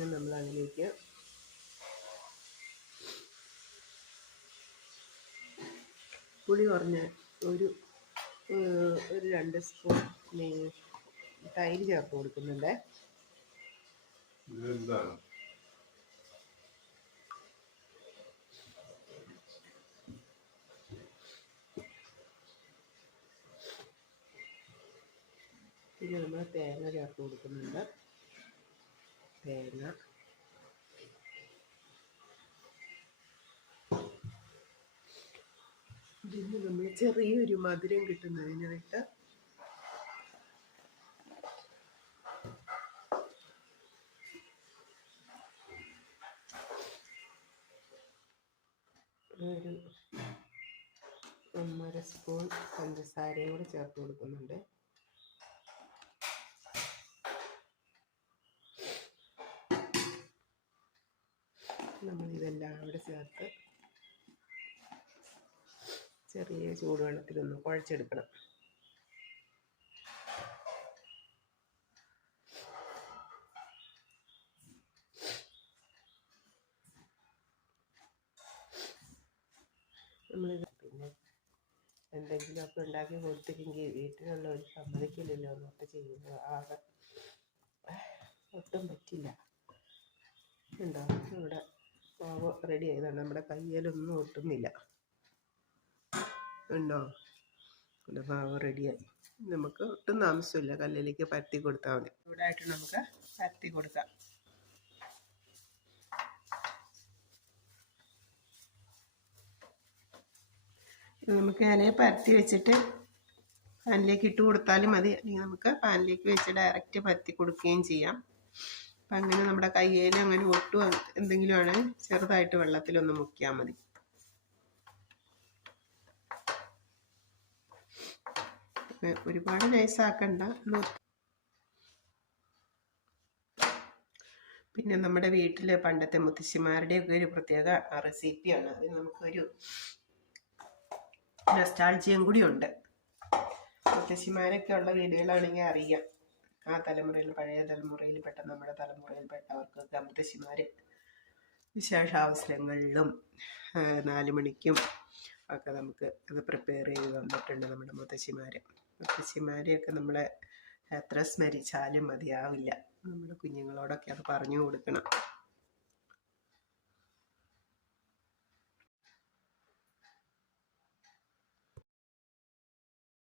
ശേഷം നമ്മൾ അതിലേക്ക് പുളി കുറഞ്ഞ ഒരു 2 സ്പൂൺ തൈര് ചേർത്ത് കൊടുക്കുന്നുണ്ട്. പിന്നെ നമ്മൾ തേങ്ങ ചേർത്ത് കൊടുക്കുന്നുണ്ട്. തേങ്ങ ഇതിന് നമ്മൾ ചെറിയൊരു മധുരം കിട്ടുന്നതിനായിട്ട് ഒരു 1.5 സ്പൂൺ പഞ്ചസാരയും കൂടെ ചേർത്ത് കൊടുക്കുന്നുണ്ട്. നമ്മളിതെല്ലാം കൂടെ ചേർത്ത് ചെറിയ ചൂടുവെള്ളത്തിലൊന്ന് കുഴച്ചെടുക്കണം. നമ്മളിത് പിന്നെ എന്തെങ്കിലുമൊക്കെ ഉണ്ടാക്കി കൊടുത്തില്ലെങ്കിൽ വീട്ടിലുള്ളവർ സമ്മതിക്കില്ലല്ലോ എന്നൊക്കെ ചെയ്യുമ്പോൾ ആകെ ഒട്ടും പറ്റില്ല. ഉണ്ടോ ഇവിടെ മാവ് റെഡി ആയതാണ്. നമ്മുടെ കയ്യിലൊന്നും ഒട്ടുന്നില്ല. ഉണ്ടോ ഇവിടെ മാവ് റെഡിയായി. നമുക്ക് ഒട്ടും താമസമില്ല. കല്ലിലേക്ക് പരത്തി കൊടുത്താൽ മതി. ഇവിടെ ആയിട്ട് നമുക്ക് പരത്തി കൊടുക്കാം. നമുക്ക് ഇലയെ പരത്തി വെച്ചിട്ട് പാനിലേക്ക് ഇട്ട് കൊടുത്താലും മതി, അല്ലെങ്കിൽ നമുക്ക് പാനിലേക്ക് വെച്ച് ഡയറക്റ്റ് പരത്തി കൊടുക്കുകയും ചെയ്യാം. അപ്പം അങ്ങനെ നമ്മുടെ കയ്യിൽ അങ്ങനെ ഒട്ടും എന്തെങ്കിലും ആണ് ചെറുതായിട്ട് വെള്ളത്തിലൊന്ന് മുക്കിയാൽ മതി. ഒരുപാട് നൈസാക്കണ്ട. പിന്നെ നമ്മുടെ വീട്ടിൽ പണ്ടത്തെ മുത്തശ്ശിമാരുടെയൊക്കെ ഒരു പ്രത്യേക റെസിപ്പിയാണ്. അത് നമുക്കൊരു നൊസ്റ്റാൾജിയം കൂടി ഉണ്ട്. മുത്തശ്ശിമാരൊക്കെ ഉള്ള വീടുകളാണെങ്കിൽ അറിയാം. ആ തലമുറയിൽ, പഴയ തലമുറയിൽപ്പെട്ട നമ്മുടെ തലമുറയിൽപ്പെട്ടവർക്കൊക്കെ മുത്തശ്ശിമാർ വിശേഷാവസരങ്ങളിലും 4 മണിക്കും ഒക്കെ നമുക്ക് അത് പ്രിപ്പയർ ചെയ്ത് തന്നിട്ടുണ്ട്. നമ്മുടെ മുത്തശ്ശിമാരെയൊക്കെ നമ്മളെ എത്ര സ്മരിച്ചാലും മതിയാവില്ല. നമ്മുടെ കുഞ്ഞുങ്ങളോടൊക്കെ അത് പറഞ്ഞു കൊടുക്കണം.